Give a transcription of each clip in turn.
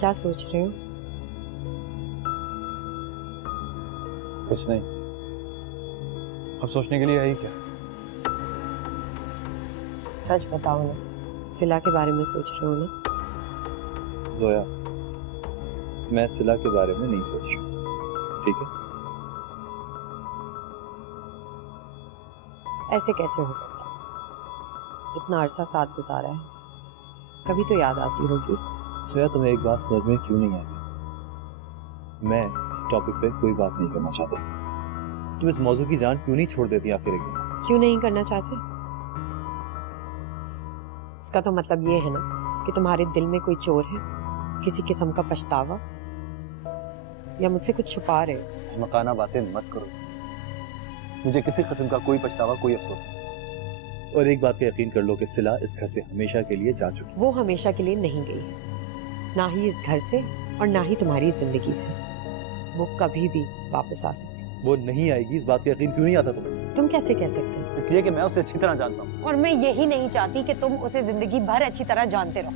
क्या सोच रहे हो? कुछ नहीं। अब सोचने के लिए है ही क्या? सच बताओ ना, सिला के बारे में सोच रहे हो ना? जोया, मैं सिला के बारे में नहीं सोच रहा, ठीक है? ऐसे कैसे हो सकता है? इतना अरसा साथ गुजारा है, कभी तो याद आती होगी। जोया, तुम्हें एक बात समझ में क्यों नहीं आती? मैं इस टॉपिक पे कोई बात नहीं करना चाहता। तुम इस मौजू की जान क्यों नहीं छोड़ देती आखिर एक दफा? क्यों नहीं करना चाहते? इसका तो मतलब ये है ना कि तुम्हारे दिल में कोई चोर है, किसी किस्म का पछतावा, या मुझसे कुछ छुपा रहे हो? मकाना बातें मत करो। मुझे किसी किस्म का कोई पछतावा, कोई अफसोस नहीं। और एक बात का यकीन कर लो कि सिला इस घर से हमेशा के लिए जा चुकी। वो हमेशा के लिए नहीं गई है, ना ही इस घर से और ना ही तुम्हारी जिंदगी से। वो कभी भी वापस आ सकती है। वो नहीं आएगी, इस बात का यकीन क्यों नहीं आता तुम्हें? तुम कैसे कह सकते हो? इसलिए कि मैं उसे अच्छी तरह जानता हूँ। और मैं यही नहीं चाहती कि तुम उसे जिंदगी भर अच्छी तरह जानते रहो।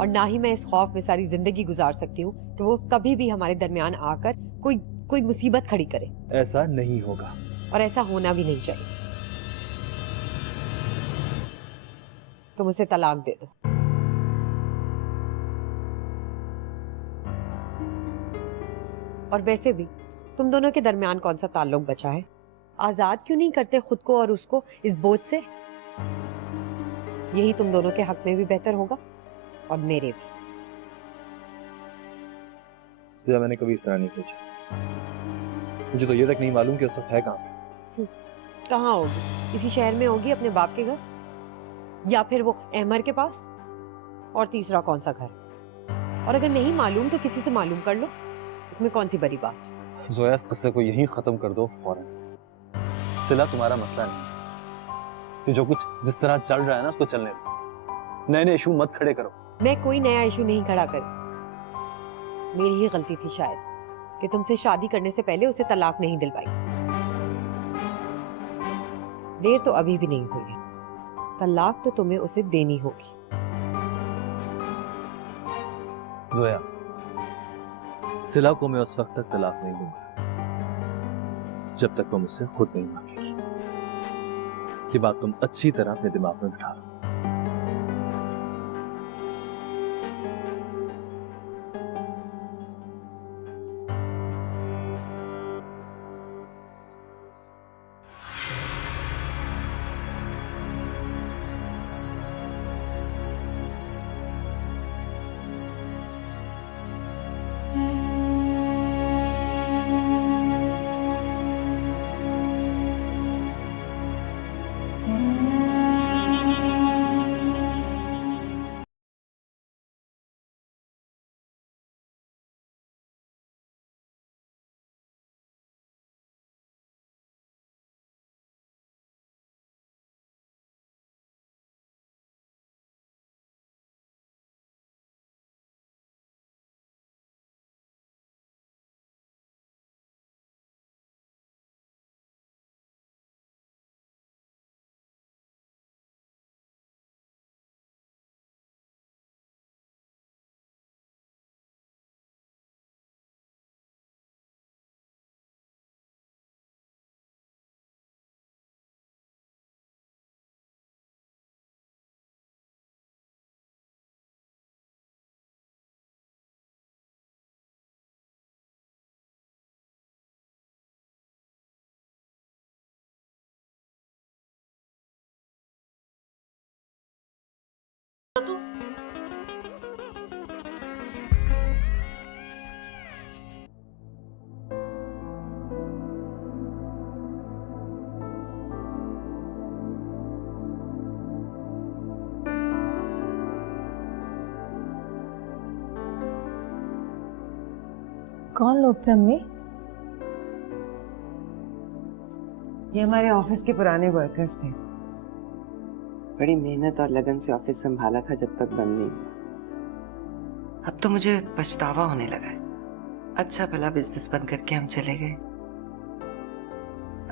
और ना ही मैं इस खौफ में सारी जिंदगी गुजार सकती हूँ कि वो कभी भी हमारे दरमियान आकर कोई मुसीबत खड़ी करे। ऐसा नहीं होगा। और ऐसा होना भी नहीं चाहिए। तुम उसे तलाक दे दो। और वैसे भी तुम दोनों के दरमियान कौन सा ताल्लुक बचा है? आजाद क्यों नहीं करते खुद को और उसको इस बोझ से? यही तुम दोनों के हक में भी बेहतर होगा और मेरे भी। तो मैंने कभी इस तरह नहीं सोचा। मुझे तो ये तक नहीं मालूम कि उस वक्त है कहाँ। कहाँ होगी? इसी शहर में होगी, अपने बाप के घर, या फिर वो अहमर के पास। और तीसरा कौन सा घर? और अगर नहीं मालूम तो किसी से मालूम कर लो, इसमें कौन सी बड़ी बात है? जोया, इस किस्से को यहीं खत्म कर दो फौरन। सिला तुम्हारा मसला नहीं, कि जो कुछ जिस तरह चल रहा है ना उसको चलने दो। नए नए इशू मत खड़े करो। मैं कोई नया इशू नहीं खड़ा कर। मेरी ही गलती थी शायद कि तुमसे शादी करने से पहले उसे तलाक नहीं दिलवाई। देर तो अभी भी नहीं हुई है, तलाक तो तुम्हें उसे देनी होगी। जोया, सिला को मैं उस वक्त तक तलाक नहीं दूंगा जब तक वो मुझसे खुद नहीं मांगेगी। ये बात तुम अच्छी तरह अपने दिमाग में बिठा लो। कौन लोग थे अम्मी? ये हमारे ऑफिस के पुराने वर्कर्स थे। बड़ी मेहनत और लगन से ऑफिस संभाला था जब तक बंद नहीं हुआ। अब तो मुझे पछतावा होने लगा है। अच्छा भला बिजनेस बंद करके हम चले गए।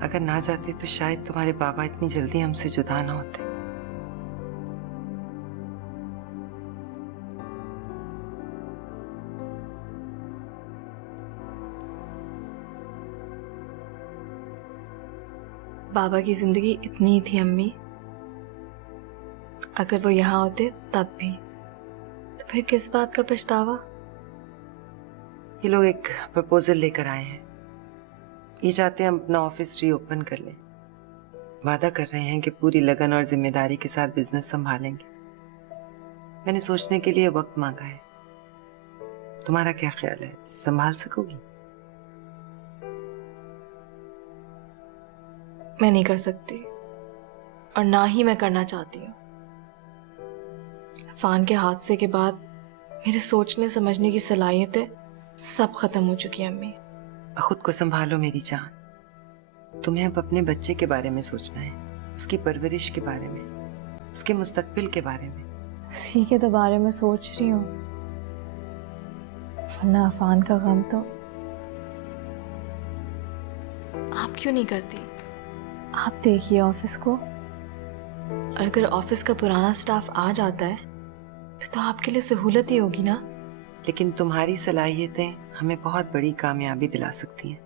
अगर ना जाते तो शायद तुम्हारे बाबा इतनी जल्दी हमसे जुदा ना होते। बाबा की जिंदगी इतनी ही थी अम्मी। अगर वो यहाँ होते तब भी, तो फिर किस बात का पछतावा। ये लोग एक प्रपोजल लेकर आए हैं। ये चाहते हैं हम अपना ऑफिस रीओपन कर लें। वादा कर रहे हैं कि पूरी लगन और जिम्मेदारी के साथ बिजनेस संभालेंगे। मैंने सोचने के लिए वक्त मांगा है। तुम्हारा क्या ख्याल है, संभाल सकोगी? मैं नहीं कर सकती और ना ही मैं करना चाहती हूँ। अफान के हादसे के बाद मेरे सोचने समझने की सलाहियतें सब खत्म हो चुकी हैं अम्मी। खुद को संभालो मेरी जान। तुम्हें अब अपने बच्चे के बारे में सोचना है, उसकी परवरिश के बारे में, उसके मुस्तकबिल के बारे में। उसी के तो बारे में सोच रही हूँ, वरना अफान का गम तो। आप क्यों नहीं करती? आप देखिए ऑफिस को, और अगर ऑफिस का पुराना स्टाफ आ जाता है तो आपके लिए सहूलत ही होगी ना। लेकिन तुम्हारी सलाहियतें हमें बहुत बड़ी कामयाबी दिला सकती हैं।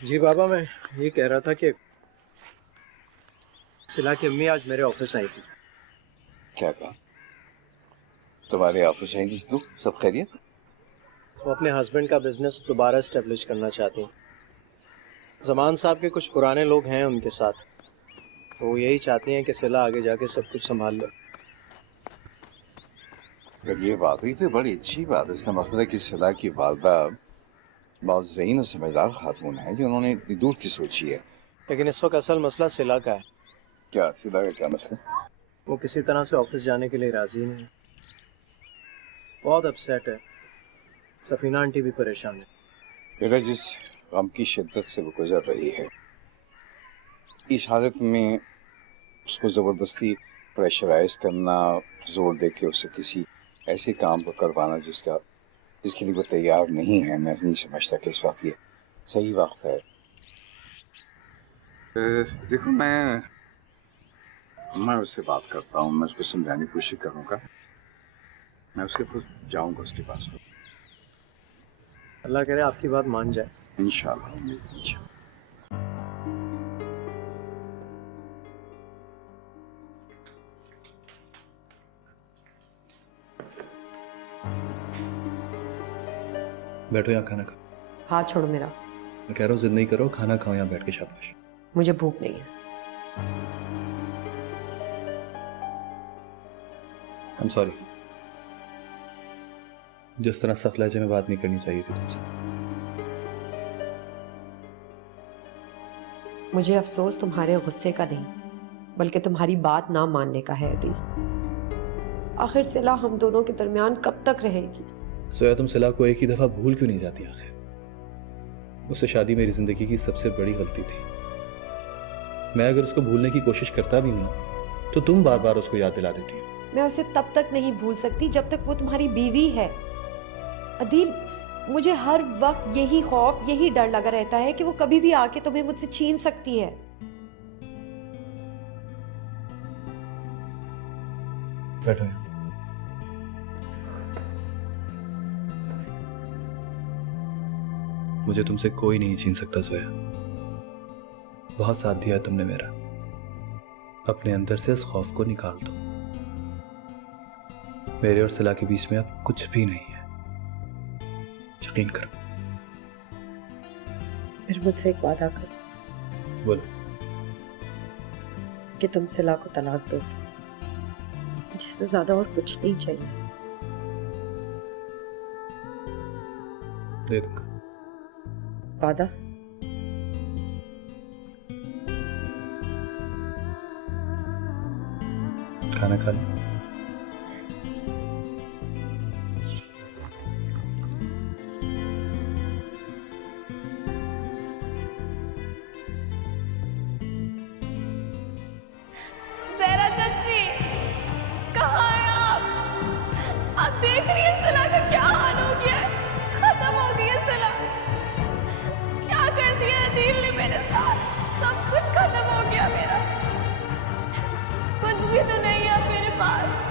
जी बाबा, मैं ये कह रहा था कि सिला की अम्मी आज मेरे ऑफिस आई थी। क्या कहा? तुम्हारे ऑफिस आई थी तू? सब खैरियत? वो अपने हस्बैंड का बिजनेस दोबारा एस्टेब्लिश करना चाहती हैं। जमान साहब के कुछ पुराने लोग हैं उनके साथ, तो वो यही चाहती हैं कि सिला आगे जाके सब कुछ संभाल ले। अगर ये बात हुई तो बड़ी अच्छी बात है। इसका मतलब है कि सिला की वालदा बहुत ज़हीन और समझदार खातून है जो उन्होंने इतनी दूर की सोची है। लेकिन इस वक्त असल मसला सिला का है। क्या सिला का क्या मसला? वो किसी तरह से ऑफिस जाने के लिए राजी नहीं है, बहुत अपसेट है। सफीना आंटी भी परेशान है। बेटा, जिस गम की शिद्दत से वो गुजर रही है, इस हालत में उसको ज़बरदस्ती प्रेशराइज करना, जोर दे के उससे किसी ऐसे काम को करवाना जिसके लिए वो तैयार नहीं है, मैं नहीं समझता कि इस वक्त ये सही वक्त है। देखो, मैं उससे बात करता हूँ, मैं उसको समझाने की कोशिश करूँगा। मैं उसके पास जाऊँगा, उसके पास। अल्लाह करे आपकी बात मान जाए। इंशाल्लाह, इंशाल्लाह। बैठो यहाँ खाना खाओ। हाथ छोड़ो मेरा। मैं कह रहा हूँ जिद नहीं करो, खाना खाओ यहाँ बैठ के। शाबाश। मुझे भूख नहीं है। I'm sorry। जिस तरह सख्त लहजे में बात नहीं करनी चाहिए थी तुमसे। मुझे अफसोस तुम्हारे गुस्से का नहीं, बल्कि तुम्हारी बात ना मानने का है दिल। आखिर सिला हम दोनों के दरमियान कब तक रहेगी? सोया, तुम सिला को एक ही दफा भूल क्यों नहीं जाती? आखिर उससे शादी मेरी जिंदगी की सबसे बड़ी गलती थी। मैं अगर उसको भूलने की कोशिश करता भी हूं ना, तो तुम बार बार उसको याद दिला देती हो। मैं उसे तब तक नहीं भूल सकती जब तक वो तुम्हारी बीवी है। अदील, मुझे हर वक्त यही खौफ, यही डर लगा रहता है कि वो कभी भी आके तुम्हें मुझसे छीन सकती है। बैठो यहाँ। मुझे तुमसे कोई नहीं छीन सकता जोया। बहुत साथ दिया तुमने मेरा। अपने अंदर से इस खौफ को निकाल दो। मेरे और सिला के बीच में अब कुछ भी नहीं है, यकीन करो। फिर मुझसे एक वादा करो बोलो। कि तुम सिला को तलाक दोगे। जिससे ज्यादा और कुछ नहीं चाहिए। दे दूंगा। वादा? खाना खा लो। ज़हरा चाची, कहाँ हैं आप? आप देख रही हैं सिला का क्या हाल हो गया है? खत्म हो गई है सिला। क्या कर दिया अदील ने मेरे साथ? सब कुछ खत्म हो गया मेरा। कुछ भी तो नहीं है अब मेरे पास।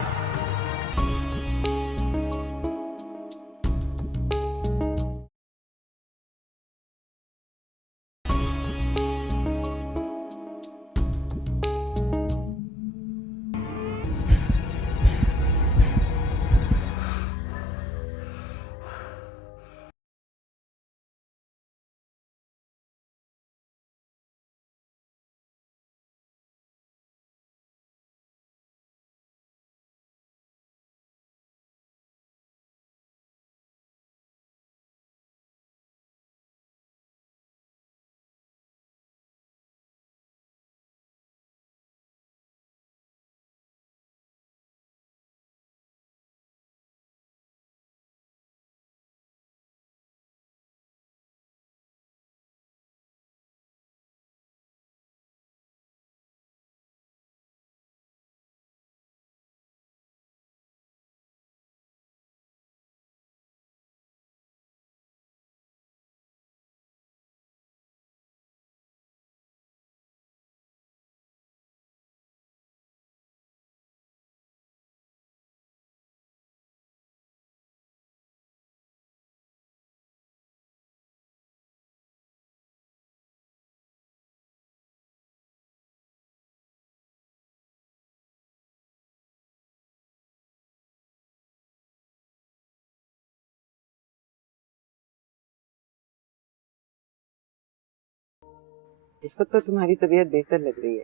इस वक्त तो तुम्हारी तबीयत बेहतर लग रही है।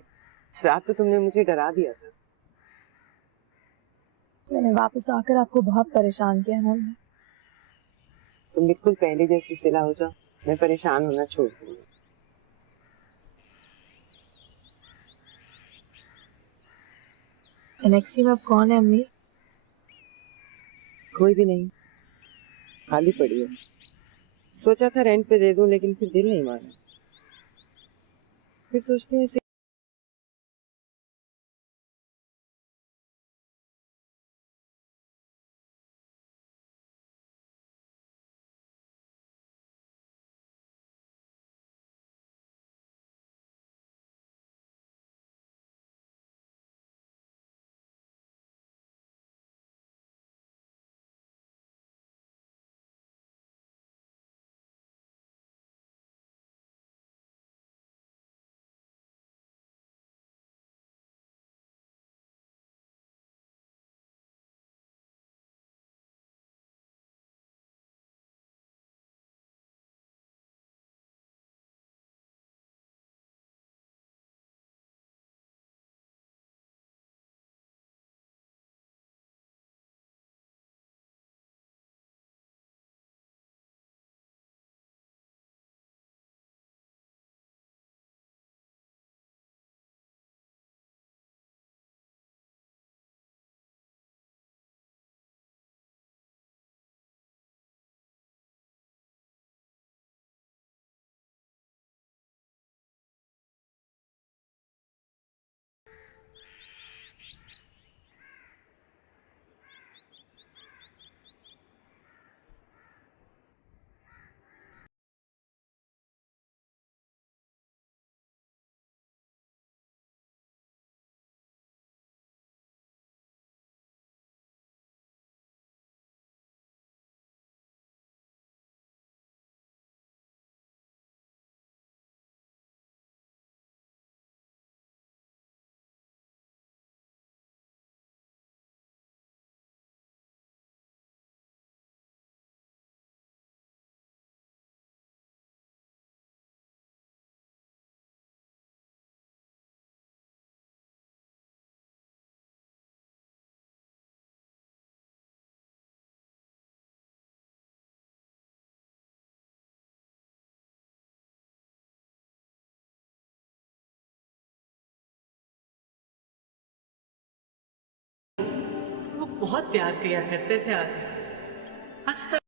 रात तो तुमने मुझे डरा दिया था। मैंने वापस आकर आपको बहुत परेशान किया ना। तुम बिल्कुल पहले जैसी सिला हो जाओ, मैं परेशान होना छोड़ दूंगी। एनेक्सी में अब कौन है अम्मी? कोई भी नहीं, खाली पड़ी है। सोचा था रेंट पे दे दूं, लेकिन फिर दिल नहीं माना। फिर सोचती हूँ इसे बहुत प्यार किया करते थे आदि। हंसते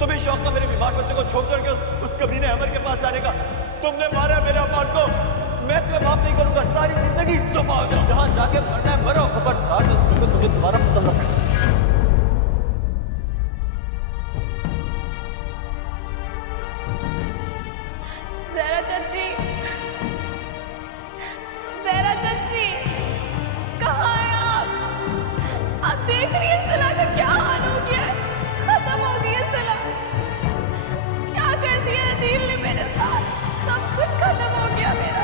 तुम्हें शौक था मेरे बीमार बच्चों को छोड़ छोड़ के उस कमीने अमर के पास जाने का। तुमने मारा मेरे अफान को, मैं तुम्हें माफ नहीं करूंगा। सारी जिंदगी दफा हो जाओ, जहां जाके मरना है मरो, खबरदार मुझे तुम्हारा पसंद रखना। जहरा चाची, जहरा चाची, कहाँ हैं आप देख रही है सना का क्या हाल हो गया है। खत्म हो गई है सना। क्या कर दिया अदील ने मेरे साथ। सब कुछ खत्म हो गया मेरा।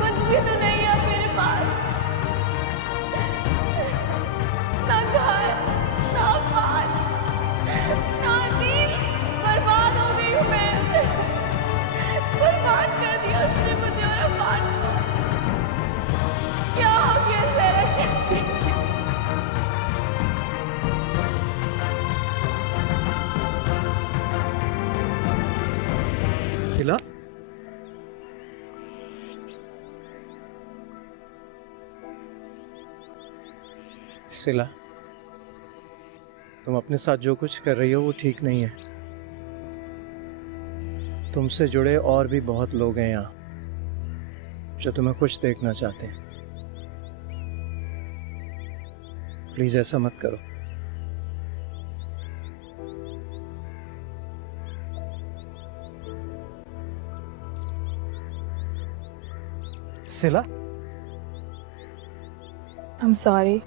कुछ भी तो नहीं है मेरे पास। ना घर, ना पान, ना अदील। बर्बाद हो गई हूँ मैं। बर्बाद कर दिया उसने मुझे और अफान को। क्या हो गया जहरा चाची। सिला, सिला, तुम अपने साथ जो कुछ कर रही हो वो ठीक नहीं है। तुमसे जुड़े और भी बहुत लोग हैं यहाँ जो तुम्हें खुश देखना चाहते हैं। प्लीज ऐसा मत करो। सिला, I'm sorry.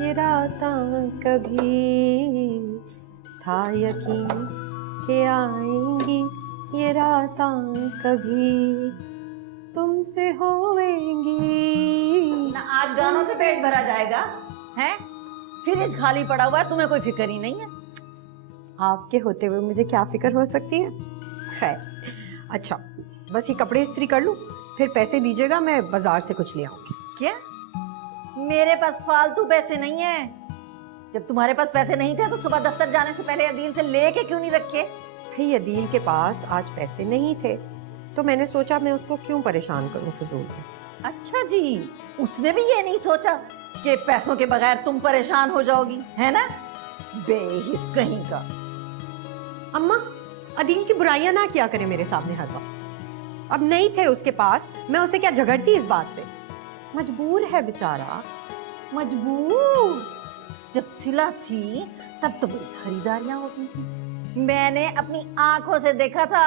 ये रातां कभी था यकीन के आएंगी, ये रातां कभी तुमसे होवेंगी। ना आज गानों से पेट भरा जाएगा हैं? फ्रिज खाली पड़ा हुआ है, तुम्हें कोई फिक्र ही नहीं है। आपके होते हुए मुझे क्या फिक्र हो सकती है। खैर, अच्छा बस ये कपड़े इस्त्री कर लूं, फिर पैसे दीजिएगा, मैं बाजार से कुछ ले आऊंगी। क्या? मेरे पास फालतू पैसे नहीं है। जब तुम्हारे पास पैसे नहीं थे तो सुबह दफ्तर जाने से पहले अदील से लेके क्यों नहीं रखे? भाई अदील के पास आज पैसे नहीं थे, तो मैंने सोचा मैं उसको क्यों परेशान करूं फिजूल में। अच्छा जी, उसने भी ये नहीं सोचा कि पैसों के बगैर तुम परेशान हो जाओगी, है ना? बेहिस कहीं का। अम्मा, अदील की बुराइयां ना किया करे मेरे सामने हर वक्त। अब नहीं थे उसके पास, मैं उससे क्या झगड़ती इस बात पे? मजबूर है बेचारा। मजबूर? जब सिला थी तब तो बड़ी खरीदारियां होती थी। मैंने अपनी आंखों से देखा था,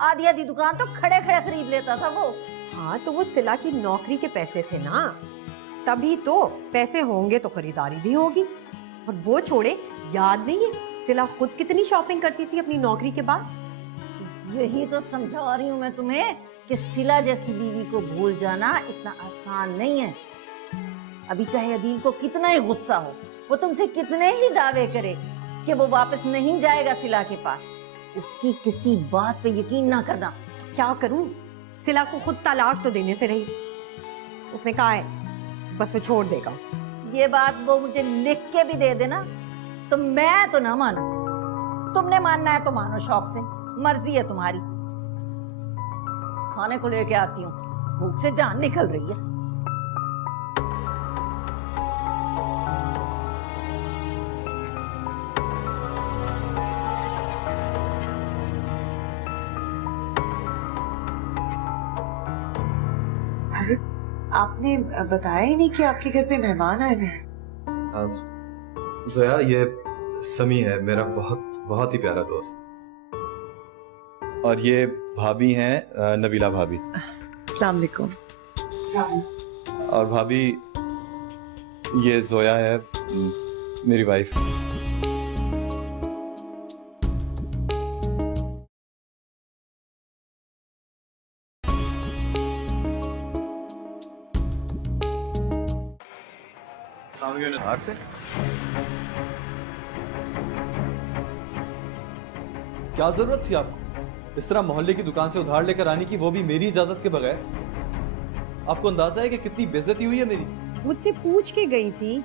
आधी आधी दुकान तो खड़े खड़े खरीद लेता था वो। हाँ, तो वो सिला की नौकरी के पैसे थे ना, तभी तो। पैसे होंगे तो खरीदारी भी होगी। और वो छोड़े, याद नहीं है सिला खुद कितनी शॉपिंग करती थी अपनी नौकरी के बाद? यही तो समझा रही हूँ मैं तुम्हें कि सिला जैसी बीवी को भूल जाना इतना आसान नहीं है। अभी चाहे अदील को कितना ही गुस्सा हो, वो तुमसे कितने ही दावे करे कि वो वापस नहीं जाएगा सिला के पास, उसकी किसी बात पे यकीन ना करना। क्या करूं? सिला को खुद तलाक तो देने से रही। उसने कहा है बस वो छोड़ देगा उसे। ये बात वो मुझे लिख के भी दे देना तो मैं तो ना मानू। तुमने मानना है तो मानो शौक से, मर्जी है तुम्हारी। खाने को लेके आती हूँ, भूख से जान निकल रही है। अरे आपने बताया ही नहीं कि आपके घर पे मेहमान आए हुए हैं। जोया, ये समी है, मेरा बहुत बहुत ही प्यारा दोस्त। और ये भाभी हैं, नबीला भाभी। अस्सलाम वालेकुम। और भाभी, ये जोया है, मेरी वाइफ। क्या जरूरत थी आपको इस तरह मोहल्ले की दुकान से उधार लेकर आने की, वो भी मेरी इजाजत के बगैर? आपको अंदाजा है कि कितनी बेइज्जती हुई है मेरी? मुझसे पूछ के गई थी,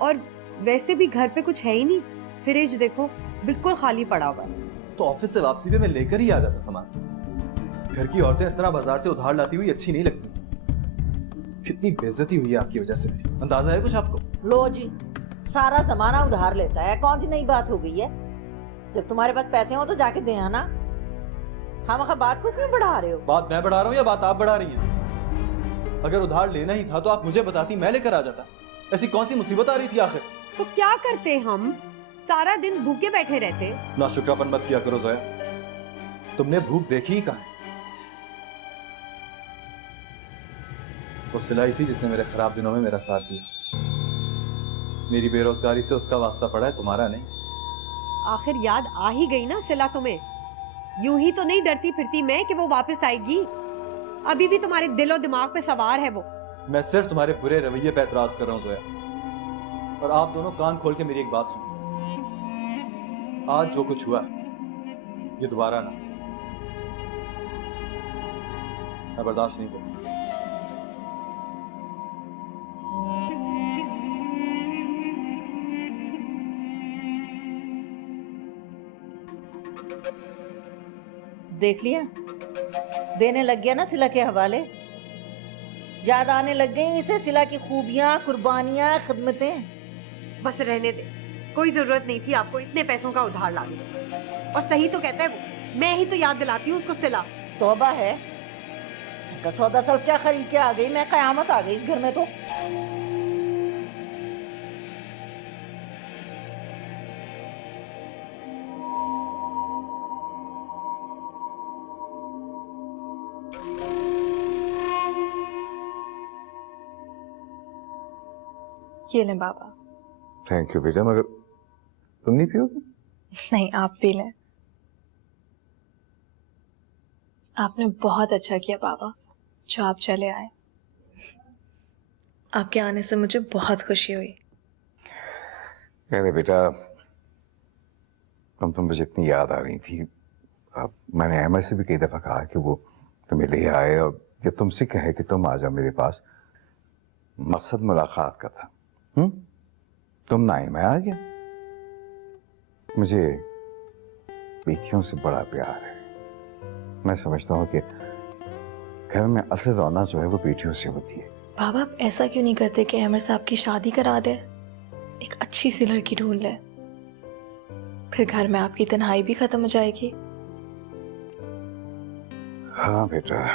और वैसे भी घर पे कुछ है ही नहीं। फ्रिज देखो बिल्कुल खाली पड़ा हुआ है। तो ऑफिस से वापसी पे मैं लेकर ही आ जाता सामान। घर की औरतें इस तरह बाजार से उधार लाती हुई अच्छी नहीं लगती। कितनी बेइज्जती हुई है आपकी वजह से मेरी, अंदाजा है कुछ आपको? लो जी, सारा जमाना उधार लेता है, कौन सी नई बात हो गई है? जब तुम्हारे पास पैसे हो तो जाके दे आना। हम बात को क्यों बढ़ा रहे हो? बात मैं बढ़ा रहा हूँ या बात आप बढ़ा रही हैं? अगर उधार लेना ही था तो आप मुझे बताती, मैं लेकर आ जाता। ऐसी कौन सी मुसीबत आ रही थी आखिर? तो क्या करते हम? सारा दिन भूखे बैठे रहते। ना शुक्रापन मत किया करो जोया, तुमने भूख देखी ही कहाँ है? वो सिलाई थी जिसने मेरे खराब दिनों में मेरा साथ दिया। मेरी बेरोजगारी से उसका वास्ता पड़ा है, तुम्हारा नहीं। आखिर याद आ ही गई ना सिला तुम्हें। यूं ही तो नहीं डरती फिरती मैं कि वो वापस आएगी। अभी भी तुम्हारे दिलो दिमाग पे सवार है वो। मैं सिर्फ तुम्हारे बुरे रवैये पे एतराज कर रहा हूँ जोया। और आप दोनों कान खोल के मेरी एक बात सुनो। आज जो कुछ हुआ ये दोबारा ना, मैं बर्दाश्त नहीं करूंगा। देख लिया, देने लग गया ना सिला के हवाले। याद आने लग गई इसे सिला की खूबियां, कुर्बानियां, खिदमतें। बस रहने दे, कोई जरूरत नहीं थी आपको इतने पैसों का उधार लाने की। और सही तो कहता है वो, मैं ही तो याद दिलाती हूँ उसको सिला। तौबा है, का सौदा सल्फ क्या खरीद के आ गई मैं, कयामत आ गई इस घर में तो। ये लें बाबा। थैंक यू बेटा, मगर तुम नहीं पियोगी? नहीं, आप पी लें। आपने बहुत अच्छा किया बाबा जो आप चले आए। आपके आने से मुझे बहुत खुशी हुई। कहते बेटा, तुम मुझे इतनी याद आ रही थी। अब मैंने अहमद से भी कई दफा कहा कि वो तुम्हें ले आए, और जब तुमसे कहे कि तुम आ जाओ मेरे पास, मकसद मुलाकात का था। तुम ना आई, मैं आ गया। मुझे बेटियों से बड़ा प्यार है, मैं समझता हूँ कि घर में असल रौनक जो है वो बेटियों से होती है। बाबा आप ऐसा क्यों नहीं करते कि अमर साहब की शादी करा दे, एक अच्छी सी लड़की ढूंढ ले, फिर घर में आपकी तन्हाई भी खत्म हो जाएगी। हाँ बेटा,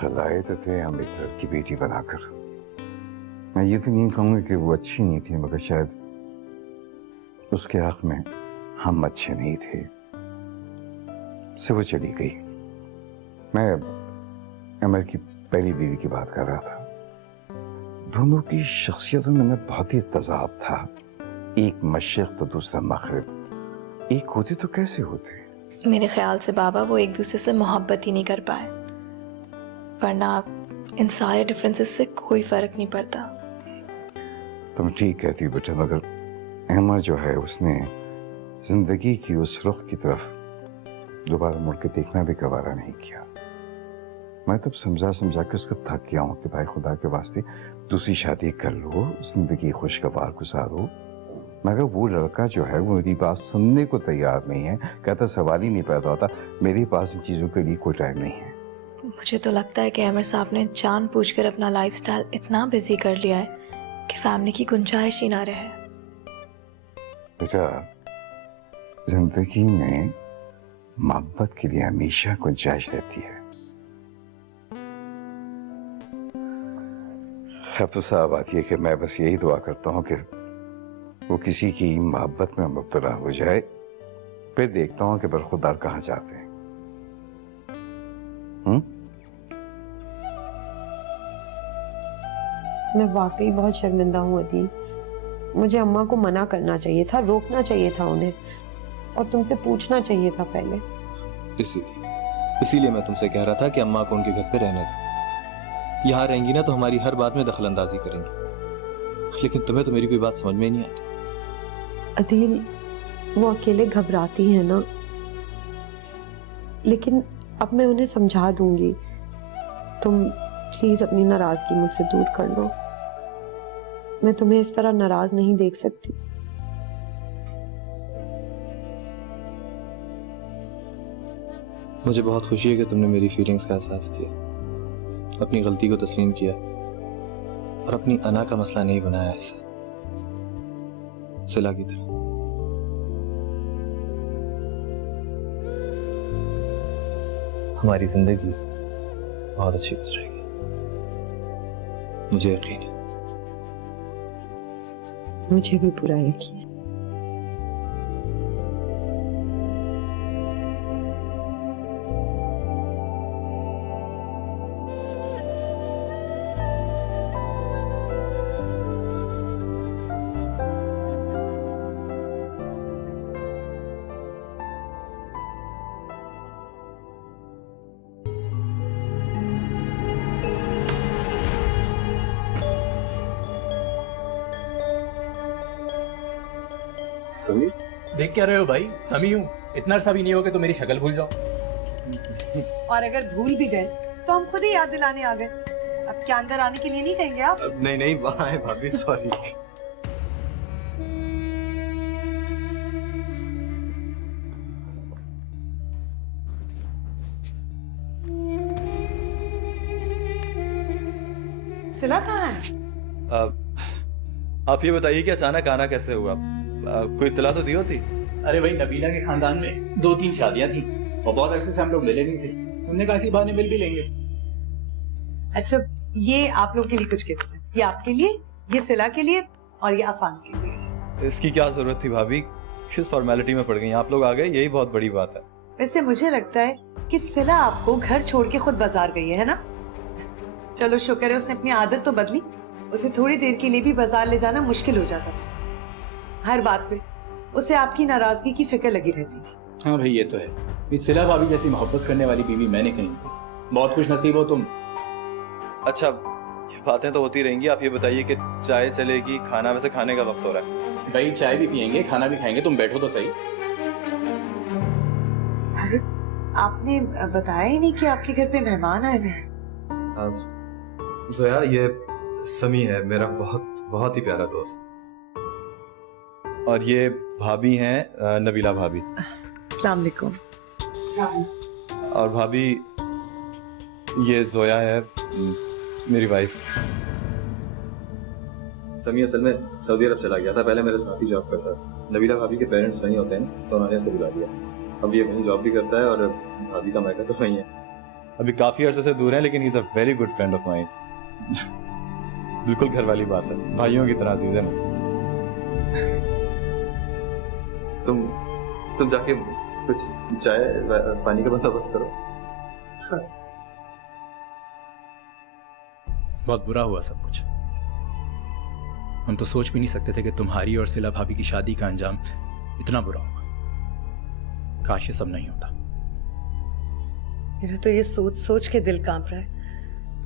खिलाए तो थे हम एक लड़की बेटी बनाकर। मैं ये तो नहीं कहूँगा कि वो अच्छी नहीं थी, मगर शायद उसके हक में हम अच्छे नहीं थे, से वो चली गई। मैं अमर की पहली बीवी की बात कर रहा था। दोनों की शख्सियतों में बहुत ही तजाब था, एक मशरिक तो दूसरा मगरिब। एक होते तो कैसे होते? मेरे ख्याल से बाबा वो एक दूसरे से मोहब्बत ही नहीं कर पाए, वरना इन सारे डिफरेंसेस से कोई फर्क नहीं पड़ता। तुम ठीक कहती हो बेटा, मगर अमर जो है उसने जिंदगी की उस रुख की तरफ दोबारा मुड़ के देखना भी गवारा नहीं किया। मैं तब समझा के उसको थक गया हूँ कि भाई खुदा के वास्ते दूसरी शादी कर लो, जिंदगी खुशगवार गुजारो। मगर वो लड़का जो है वो मेरी बात सुनने को तैयार नहीं है, कहता सवाल ही नहीं पैदा होता, मेरे पास इन चीज़ों के लिए कोई टाइम नहीं है। मुझे तो लगता है कि अमर साहब ने जानबूझकर अपना लाइफस्टाइल इतना बिजी कर लिया है कि फैमिली की गुंजाइश ही ना रहे। बेटा, जिंदगी में मोहब्बत के लिए हमेशा गुंजाइश रहती है। अब तो साफ बात यह कि मैं बस यही दुआ करता हूँ कि वो किसी की मोहब्बत में मुब्तला हो जाए, फिर देखता हूँ कि बरखुदार कहाँ जाते हैं। मैं वाकई बहुत शर्मिंदा हूँ अदील। मुझे अम्मा को मना करना चाहिए था, रोकना चाहिए था उन्हें, और तुमसे पूछना चाहिए था पहले। इसीलिए मैं तुमसे कह रहा था कि अम्मा को उनके घर पे रहने दो। यहाँ रहेंगी ना तो हमारी हर बात में दखल अंदाजी करेंगी, लेकिन तुम्हें तो मेरी कोई बात समझ में ही नहीं आती। अदील, वो अकेले घबराती है ना, लेकिन अब मैं उन्हें समझा दूंगी। तुम प्लीज अपनी नाराजगी मुझसे दूर कर लो। मैं तुम्हें इस तरह नाराज नहीं देख सकती। मुझे बहुत खुशी है कि तुमने मेरी फीलिंग्स का एहसास किया, अपनी गलती को तस्लीम किया और अपनी अना का मसला नहीं बनाया इसे सिला की तरह। हमारी जिंदगी बहुत अच्छी गुजरेगी, मुझे यकीन है। मुझे भी पूरा यकीन है। समीर, देख क्या रहे हो भाई? समी हूँ, इतना अरसा भी नहीं हो कि तो मेरी शक्ल भूल जाओ। और अगर भूल भी गए तो हम खुद ही याद दिलाने आ गए। अब क्या अंदर आने के लिए नहीं कहेंगे आप? नहीं वहाँ है भाभी, सॉरी। सिला कहाँ है? आप ये बताइए कि अचानक आना कैसे हुआ? कोई इत्तला तो दी होती? अरे भाई, नबीला के खानदान में 2-3 शादियां थी और बहुत अरसे से हम लोग मिले नहीं थे। हमने कहा इसी बहाने मिल भी लेंगे। अच्छा, ये आप लोग के लिए कुछ गिफ्ट्स हैं। ये आपके लिए, ये सिला के लिए और ये अफान के लिए। इसकी क्या जरूरत थी भाभी? किस फॉर्मेलिटी में पड़ गई? आप लोग आ गए, यही बहुत बड़ी बात है। वैसे मुझे लगता है कि सिला आपको घर छोड़ के खुद बाजार गई है ना? चलो शुक्र है उसने अपनी आदत तो बदली। उसे थोड़ी देर के लिए भी बाजार ले जाना मुश्किल हो जाता था। हर बात पे उसे आपकी नाराजगी की फिक्र लगी रहती थी। हाँ भाई, ये तो है। इस सिला भाभी जैसी मोहब्बत करने वाली बीवी मैंने कहीं नहीं। बहुत खुश नसीब हो तुम। अच्छा, ये बातें तो होती रहेंगी। आप ये बताइए कि चाय चलेगी, खाना वैसे खाने का वक्त हो रहा है। भाई चाय भी पियेंगे, खाना भी खाएंगे, तुम बैठो तो सही। अरे आपने बताया ही नहीं कि आपके घर पे मेहमान आए हुए हैं। जोया, ये समी है, मेरा बहुत ही प्यारा दोस्त। और ये भाभी हैं, नबीला भाभी। अस्सलाम वालेकुम। और भाभी ये जोया है मेरी वाइफ। समी असल में सऊदी अरब चला गया था, पहले मेरे साथ ही जॉब करता था। नबीला भाभी के पेरेंट्स वहीं होते हैं तो उन्होंने ऐसे बुला दिया। अब ये वहीं जॉब भी करता है और भाभी का मायका तो वहीं है। अभी काफी अरसे से दूर है लेकिन he is a very good friend of mine. बिल्कुल घर वाली बात है, भाइयों की तरह अजीज है। तुम जाके कुछ चाय पानी का बंदोबस्त करो। बहुत बुरा हुआ सब कुछ। हम तो सोच भी नहीं सकते थे कि तुम्हारी और सिला भाभी की शादी का अंजाम इतना बुरा होगा। काश ये सब नहीं होता। मेरा तो ये सोच सोच के दिल कांप रहा है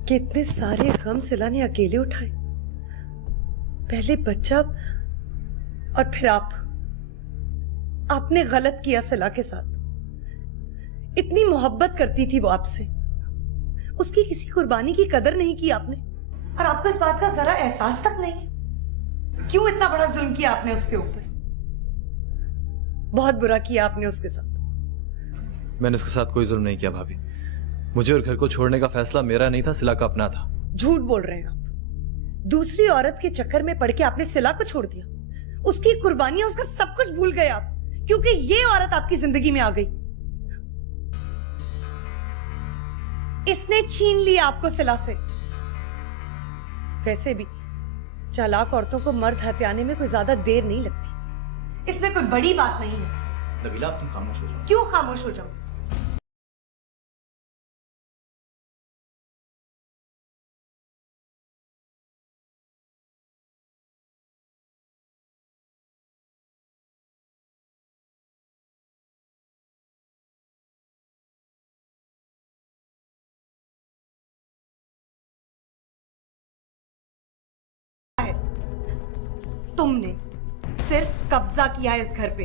कि इतने सारे गम सिला ने अकेले उठाए। पहले बच्चा और फिर आपने गलत किया सिला के साथ। इतनी मोहब्बत करती थी वो आपसे, उसकी किसी कुर्बानी की कदर नहीं की आपने, और आपको इस बात का जरा एहसास तक नहीं है। क्यों इतना बड़ा जुल्म किया आपने उसके ऊपर? बहुत बुरा किया आपने उसके साथ। मैंने उसके साथ कोई जुल्म नहीं किया भाभी। मुझे और घर को छोड़ने का फैसला मेरा नहीं था, सिला का अपना था। झूठ बोल रहे हैं आप। दूसरी औरत के चक्कर में पड़ के आपने सिला को छोड़ दिया, उसकी कुर्बानियां, उसका सब कुछ भूल गए आप, क्योंकि ये औरत आपकी जिंदगी में आ गई। इसने छीन लिया आपको सिला से। वैसे भी चालाक औरतों को मर्द हत्याने में कोई ज्यादा देर नहीं लगती, इसमें कोई बड़ी बात नहीं है। नबीला अब तुम खामोश हो जाओ। क्यों खामोश हो जाऊं? तुमने सिर्फ कब्जा किया इस घर पे,